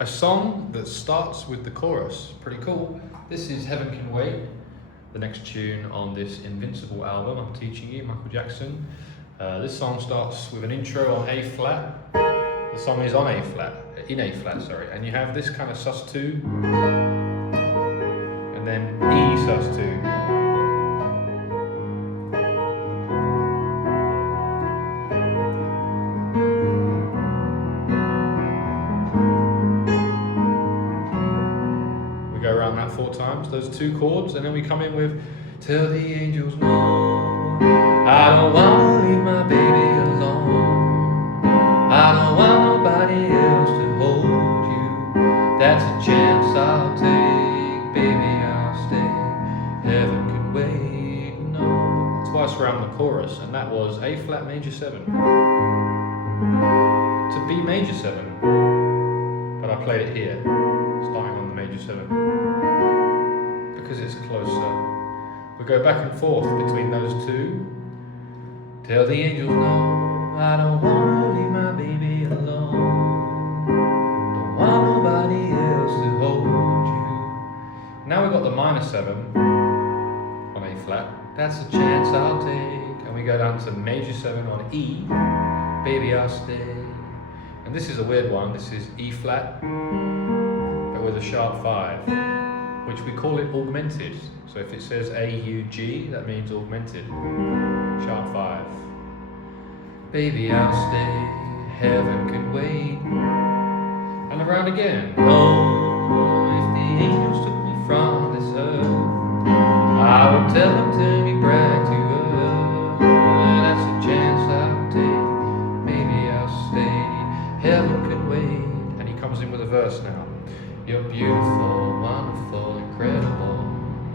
a song that starts with the chorus. Pretty cool. This is Heaven Can Wait, the next tune on this Invincible album I'm teaching you, Michael Jackson. This song starts with an intro on A flat. The song is on A flat, in A flat, sorry. And you have this kind of sus2, and then E sus2. Go around that 4 times, those 2 chords, and then we come in with tell the angels no, I don't wanna leave my baby alone, I don't want nobody else to hold you, that's a chance I'll take, baby I'll stay, heaven can wait, no. Twice around the chorus, and that was A flat major 7 to B major 7, but I played it here, starting on the major 7. Because it's closer. We go back and forth between those 2. Tell the angels no, I don't wanna leave my baby alone, don't want nobody else to hold you. Now we've got the minor 7 on A flat, that's a chance I'll take, and we go down to major 7 on E, baby I'll stay. And this is a weird one, this is E flat, but with a sharp 5. Which we call it augmented. So if it says A, U, G, that means augmented. Sharp 5. Baby, I'll stay, heaven can wait. And around again. Oh, if the angels took me from this earth, I would tell them to me back to earth. That's a chance I'll take. Baby, I'll stay, heaven can wait. And he comes in with a verse now. You're beautiful, wonderful, incredible,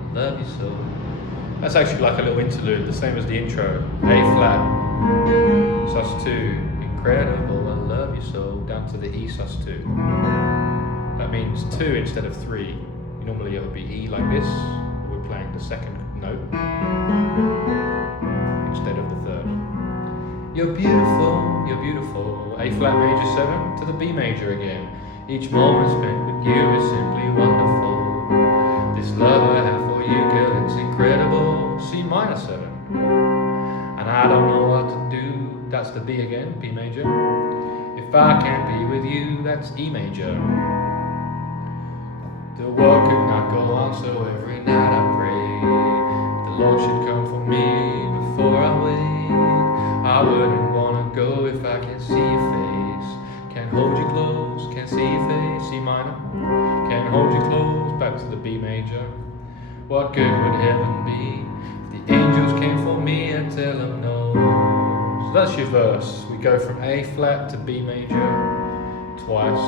I love you so. That's actually like a little interlude, the same as the intro. A flat, sus2, incredible, I love you so, down to the E sus2. That means 2 instead of 3. Normally it would be E like this, we're playing the 2nd note instead of the 3rd. You're beautiful, A flat major 7 to the B major again. Each moment spent with you is simply wonderful. This love I have for you, girl, it's incredible. C minor 7. And I don't know what to do. That's the B again, B major. If I can't be with you, that's E major. The world could not go on, so every night I pray the Lord should come for me before I wait. I wouldn't wanna go if I can't see your face. Can't hold you close, can't see your face, C minor. Can't hold you close, back to the B major. What good would heaven be if the angels came for me and tell them no? So that's your verse. We go from A flat to B major twice.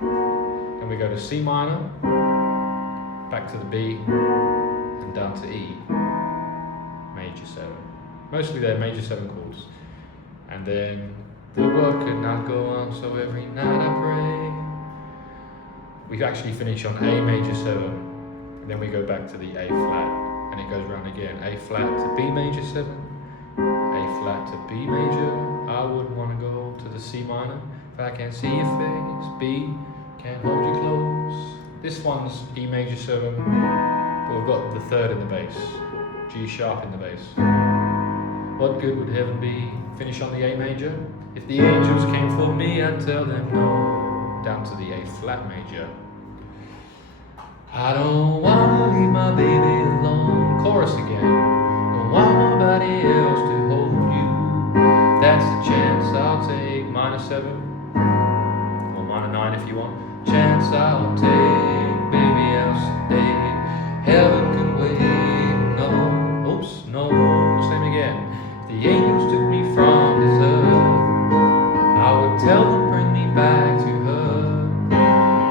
Then we go to C minor, back to the B, and down to E, major 7. Mostly they're major 7 chords. And then the world could not go on, so every night I pray. We actually finish on A major 7, and then we go back to the A flat, and it goes around again. A flat to B major 7, A flat to B major. I would want to go to the C minor if I can't see your face. B, can't hold you close. This one's E major 7, but we've got the 3rd in the bass, G sharp in the bass. What good would heaven be? Finish on the A major. If the angels came for me, I'd tell them no. Down to the A flat major. I don't wanna leave my baby alone. Chorus again. Don't want nobody else to hold you. That's the chance I'll take. Minor 7, or minor 9 if you want. Chance I'll take, baby I'll stay. Heaven can wait. No, oops, no. Same again. If the angels took me from this earth, I would tell them bring me back to her.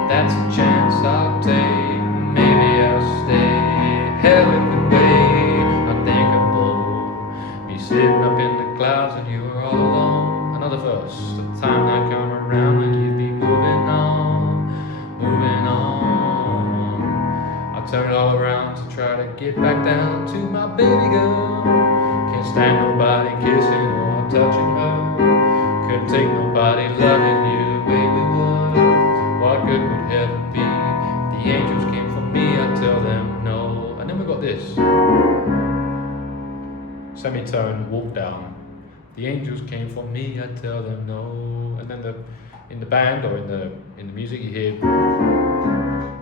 That's a chance I'll take, maybe I'll stay. Heaven can wait, unthinkable. Be sitting up in the clouds and you're all alone. Another verse, the time might come around when you'd be moving on, moving on. I'll turn it all around to try to get back down to my baby girl. Can't stand nobody kissing or touching her. Couldn't take nobody loving you the way we would. What good Semitone, walk down. The angels came for me, I tell them no. And then in the band or in the music you hear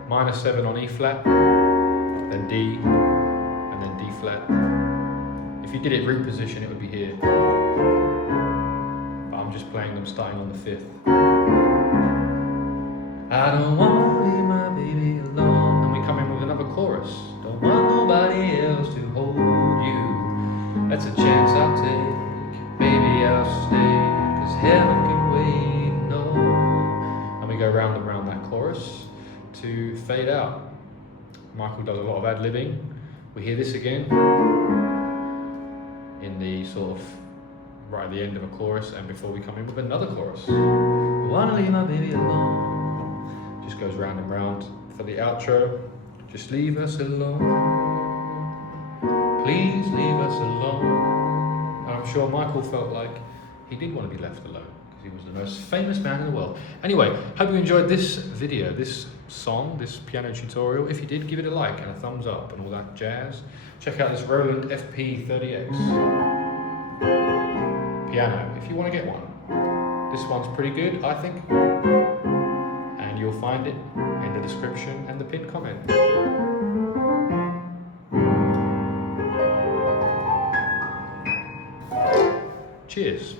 -7 on E flat, then D, and then D flat. If you did it root position, it would be here. But I'm just playing them starting on the 5th. I don't want to leave my baby alone. And we come in with another chorus. Don't want nobody else to hold you. That's a chance I'll take. Baby, I'll stay. 'Cause heaven can wait, no. And we go round and round that chorus to fade out. Michael does a lot of ad-libbing. We hear this again in the sort of right at the end of a chorus and before we come in with another chorus. Wanna leave my baby alone. Just goes round and round. For the outro, just leave us alone. Please leave us alone. And I'm sure Michael felt like he did want to be left alone because he was the most famous man in the world. Anyway, hope you enjoyed this video, this song, this piano tutorial. If you did, give it a like and a thumbs up and all that jazz. Check out this Roland FP-30X piano if you want to get one. This one's pretty good, I think. And you'll find it in the description and the pinned comment. Cheers.